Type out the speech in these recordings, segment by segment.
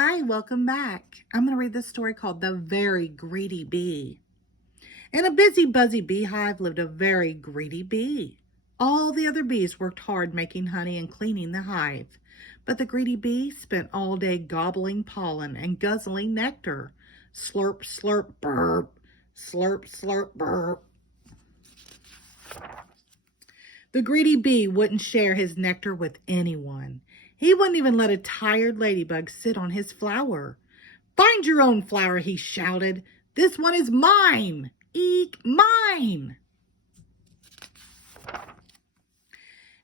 Hi, welcome back. I'm going to read this story called The Very Greedy Bee. In a busy, buzzy beehive lived a very greedy bee. All the other bees worked hard making honey and cleaning the hive, but the greedy bee spent all day gobbling pollen and guzzling nectar. Slurp, slurp, burp. Slurp, slurp, burp. The greedy bee wouldn't share his nectar with anyone. He wouldn't even let a tired ladybug sit on his flower. "Find your own flower," he shouted. "This one is mine. Eek, mine."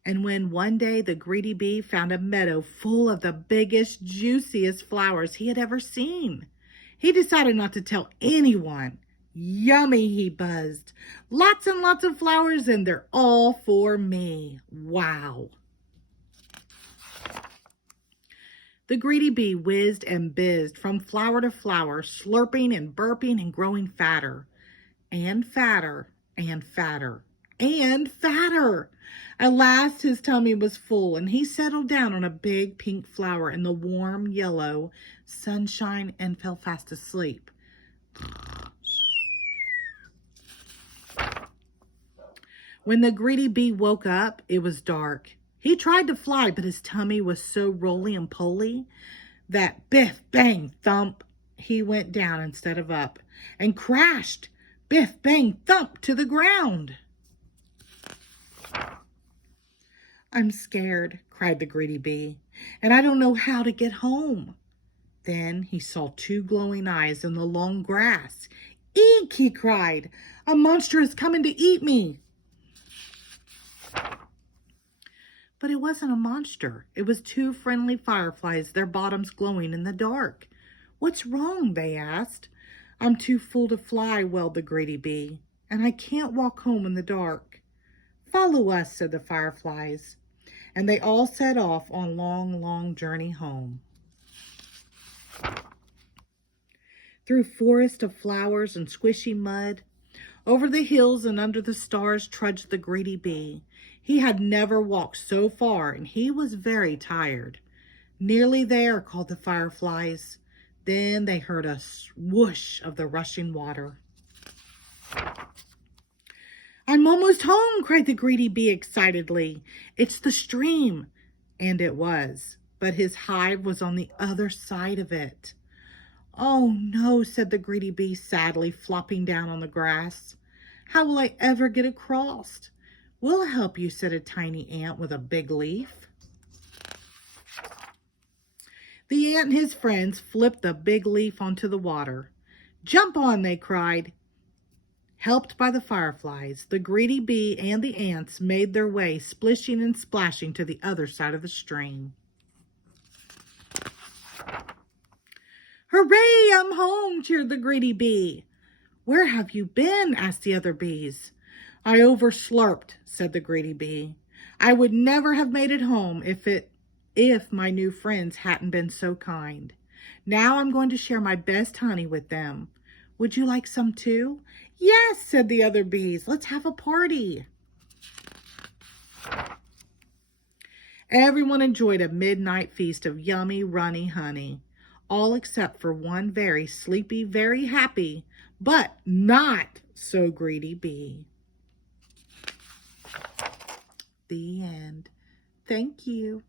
And when one day the greedy bee found a meadow full of the biggest, juiciest flowers he had ever seen, he decided not to tell anyone. "Yummy," he buzzed. "Lots and lots of flowers, and they're all for me. Wow." The greedy bee whizzed and bizzed from flower to flower, slurping and burping and growing fatter and fatter and fatter and fatter. At last his tummy was full and he settled down on a big pink flower in the warm yellow sunshine and fell fast asleep. When the greedy bee woke up, it was dark. He tried to fly, but his tummy was so roly and poly that biff, bang, thump, he went down instead of up and crashed, biff, bang, thump, to the ground. "I'm scared," cried the greedy bee, "and I don't know how to get home." Then he saw two glowing eyes in the long grass. "Eek!" he cried. "A monster is coming to eat me." But it wasn't a monster. It was two friendly fireflies, their bottoms glowing in the dark. "What's wrong?" they asked. "I'm too full to fly," wailed the greedy bee, "and I can't walk home in the dark." "Follow us," said the fireflies. And they all set off on a long, long journey home. Through forest of flowers and squishy mud, over the hills and under the stars trudged the greedy bee. He had never walked so far, and he was very tired. "Nearly there," called the fireflies. Then they heard a swoosh of the rushing water. "I'm almost home," cried the greedy bee excitedly. "It's the stream." And it was, but his hive was on the other side of it. "Oh no," said the greedy bee sadly, flopping down on the grass. "How will I ever get across?" "We'll help you," said a tiny ant with a big leaf. The ant and his friends flipped the big leaf onto the water. "Jump on," they cried. Helped by the fireflies, the greedy bee and the ants made their way, splishing and splashing, to the other side of the stream. "Hooray, I'm home!" cheered the greedy bee. "Where have you been?" asked the other bees. "I overslurped," said the greedy bee. "I would never have made it home if my new friends hadn't been so kind. Now I'm going to share my best honey with them. Would you like some too?" "Yes," said the other bees. "Let's have a party." Everyone enjoyed a midnight feast of yummy, runny honey, all except for one very sleepy, very happy, but not so greedy bee. The end. Thank you.